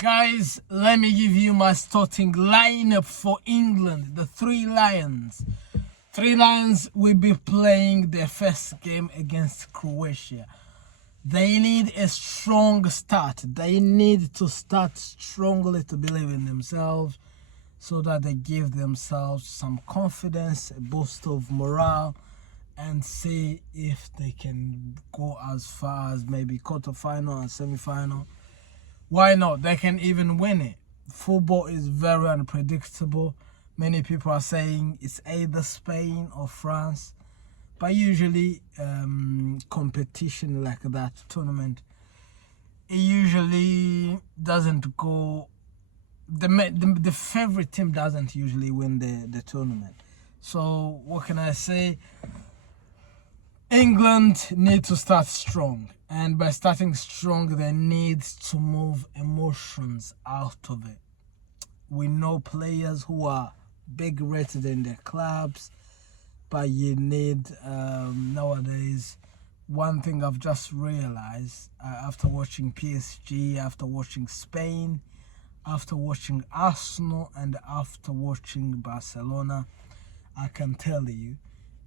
Guys, let me give you my starting lineup for England. The three lions. Three lions will be playing their first game against Croatia. They need a strong start. They need to start strongly to believe in themselves so that they give themselves some confidence, a boost of morale, and see if they can go as far as maybe quarterfinal and semi-final. Why not? They can even win it. Football is very unpredictable. Many people are saying it's either Spain or France. But usually competition like that, tournament, it usually doesn't go, the favorite team doesn't usually win the tournament. So what can I say? England need to start strong, and by starting strong they need to move emotions out of it. We know players who are big rated in their clubs, but you need nowadays, one thing I've just realized after watching PSG, after watching Spain, after watching Arsenal, and after watching Barcelona, I can tell you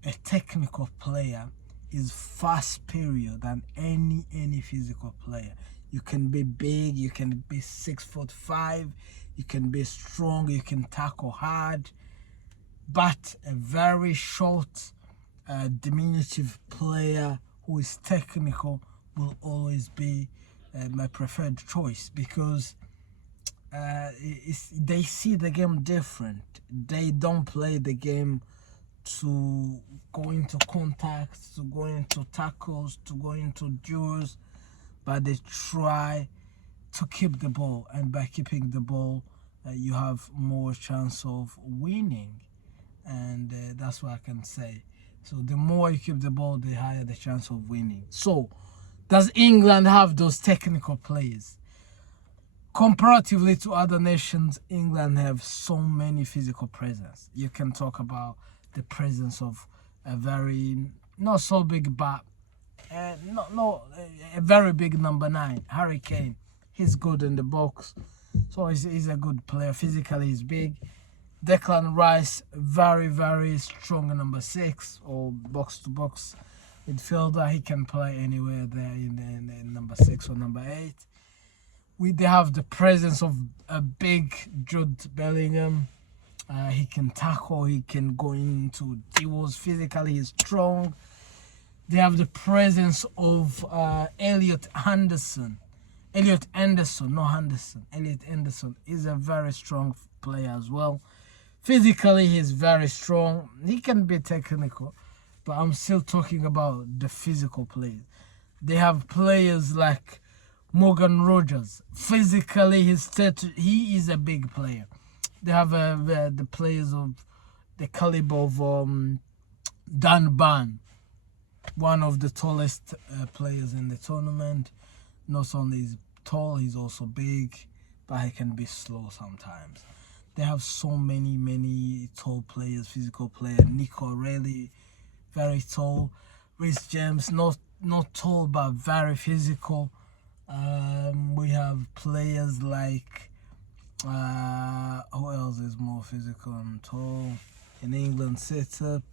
a technical player is far superior than any physical player. You can be big, you can be 6'5", you can be strong, you can tackle hard, but a very short, diminutive player who is technical will always be my preferred choice, because they see the game different. They don't play the game to go into contact, to go into tackles, to go into duels, but they try to keep the ball, and by keeping the ball, you have more chance of winning, and that's what I can say. So the more you keep the ball, the higher the chance of winning. So does England have those technical players? Comparatively to other nations, England have so many physical presence. You can talk about the presence of a very, not so big, but a very big number 9, Harry Kane. He's good in the box, so he's a good player. Physically, he's big. Declan Rice, very strong number 6 or box-to-box midfielder. He can play anywhere there in number 6 or number 8. They have the presence of a big Jude Bellingham. He can tackle, he can go into duels. Physically, he's strong. They have the presence of Elliot Anderson, not Henderson. Elliot Anderson is a very strong player as well. Physically, he's very strong. He can be technical, but I'm still talking about the physical players. They have players like Morgan Rogers. Physically, he is a big player. They have the players of the caliber of Dan Ban, one of the tallest players in the tournament. Not only is tall, he's also big, but he can be slow sometimes. They have so many tall players, physical players. Nico O'Reilly, very tall. Reece James, not tall, but very physical. We have players like, who else is more physical and tall in England setup?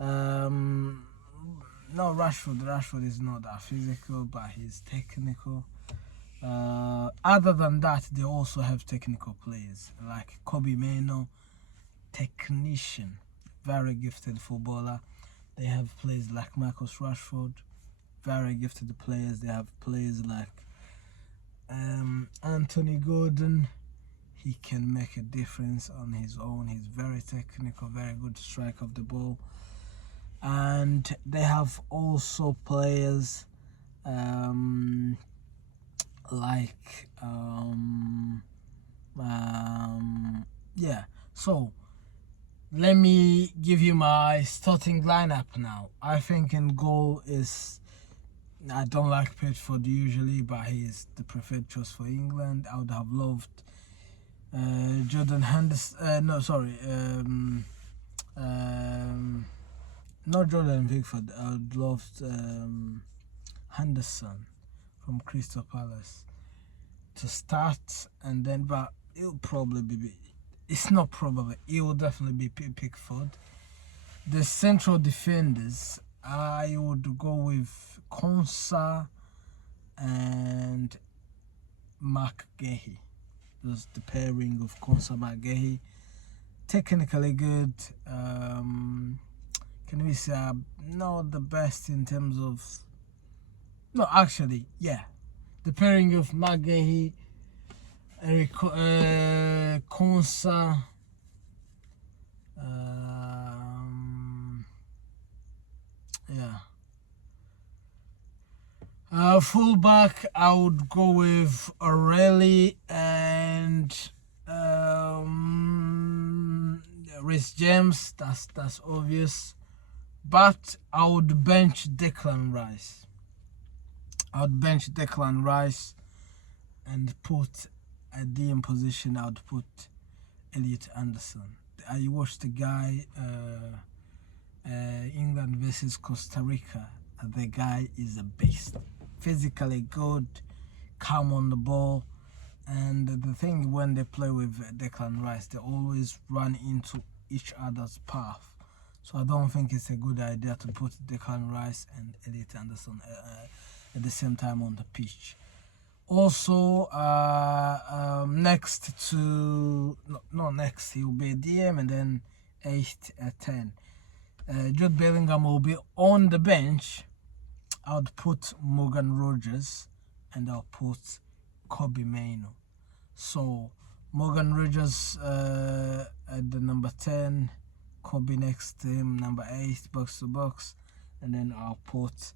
No, Rashford is not that physical, but he's technical. Other than that, they also have technical players like Kobe Mainoo, technician, very gifted footballer. They have players like Marcus Rashford, very gifted players. They have players like Anthony Gordon. He can make a difference on his own. He's very technical, very good strike of the ball. And they have also players like yeah. So let me give you my starting lineup now. I think in goal is, I don't like Pitchford usually, but he is the preferred choice for England. I would have loved Jordan Henderson. Not Jordan Pickford. I would love Henderson from Crystal Palace to start, and then but it'll probably be. It's not probably. It will definitely be Pickford. The central defenders, I would go with Konsa and McGahey. That's the pairing of Konsa McGahey. Technically good. Can we say not the best in terms of? No, actually, yeah. The pairing of McGahey, Konsa, yeah. Fullback, I would go with O'Reilly and Reece James. That's obvious. But I would bench Declan Rice. I would bench Declan Rice and put a DM position. I would put Elliot Anderson. I watched the guy England versus Costa Rica. The guy is a beast. Physically good, calm on the ball, and the thing when they play with Declan Rice, they always run into each other's path. So I don't think it's a good idea to put Declan Rice and Elliot Anderson at the same time on the pitch. Also, next to not next, he will be a DM, and then 8 at 10. Jude Bellingham will be on the bench. I would put Morgan Rogers and I'll put Kobbie Mainoo. So Morgan Rogers at the number 10, Kobbie next to him, number 8, box to box, and then I'll put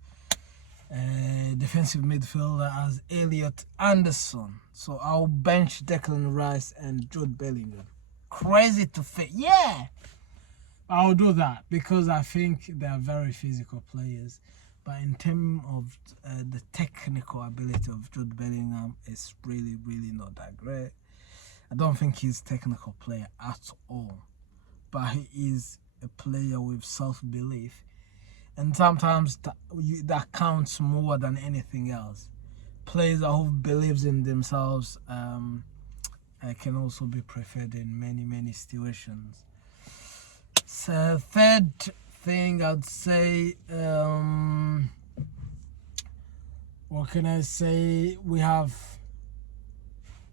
defensive midfielder as Elliot Anderson. So I'll bench Declan Rice and Jude Bellingham. Crazy to fit, yeah. I'll do that because I think they are very physical players. But in terms of the technical ability of Jude Bellingham, it's really, really not that great. I don't think he's a technical player at all. But he is a player with self-belief. And sometimes that counts more than anything else. Players who believes in themselves can also be preferred in many, many situations. So third thing I'd say, what can I say? We have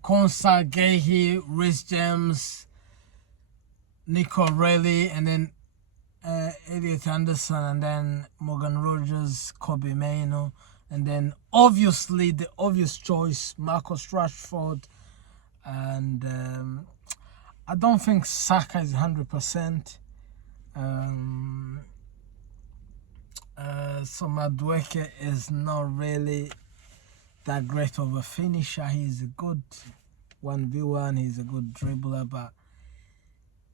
Konsa, Gahey, Reece James, Nico O'Reilly, and then Elliot Anderson, and then Morgan Rogers, Kobbie Mainoo, and then obviously the obvious choice, Marcus Rashford, and I don't think Saka is 100%. So Madueke is not really that great of a finisher. He's a good 1v1, he's a good dribbler, but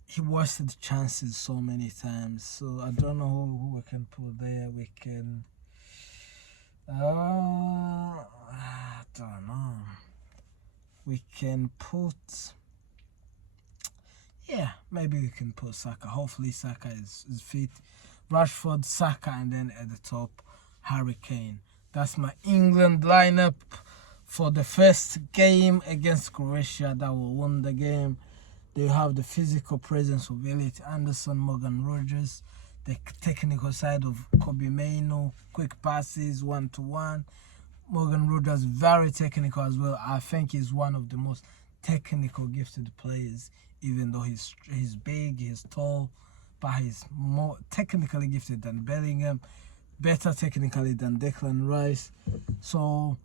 he wasted chances so many times. So I don't know who we can put there. We can I don't know. We can put, yeah, maybe we can put Saka. Hopefully Saka is fit. Rashford, Saka, and then at the top, Harry Kane. That's my England lineup for the first game against Croatia that will win the game. They have the physical presence of Elliot Anderson, Morgan Rogers, the technical side of Kobbie Mainoo, quick passes, one-to-one. Morgan Rogers, very technical as well. I think he's one of the most technical gifted players, even though he's big, he's tall, but he's more technically gifted than Bellingham, better technically than Declan Rice. So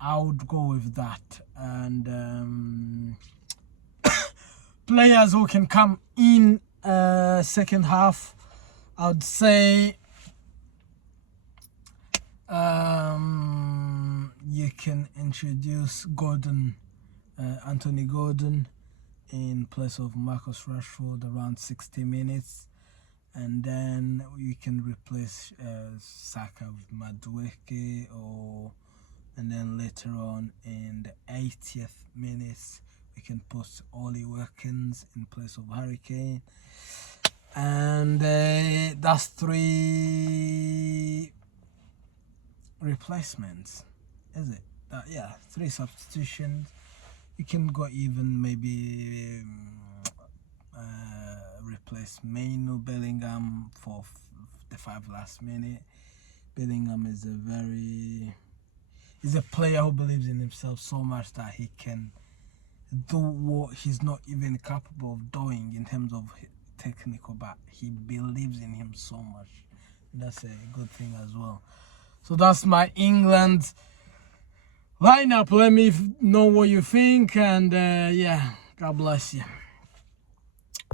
I would go with that. And players who can come in second half, I would say you can introduce Anthony Gordon in place of Marcus Rashford around 60 minutes, and then you can replace Saka with Madueke, and then later on in the 80th minutes we can put Ollie Watkins in place of Harry Kane, and that's 3 replacements, is it? Yeah, 3 substitutions. You can go even maybe replace Mainu Bellingham for the 5 last minute. Bellingham is a player who believes in himself so much that he can do what he's not even capable of doing in terms of technical, but he believes in him so much. That's a good thing as well. So that's my England lineup. Let me know what you think, and yeah, God bless you.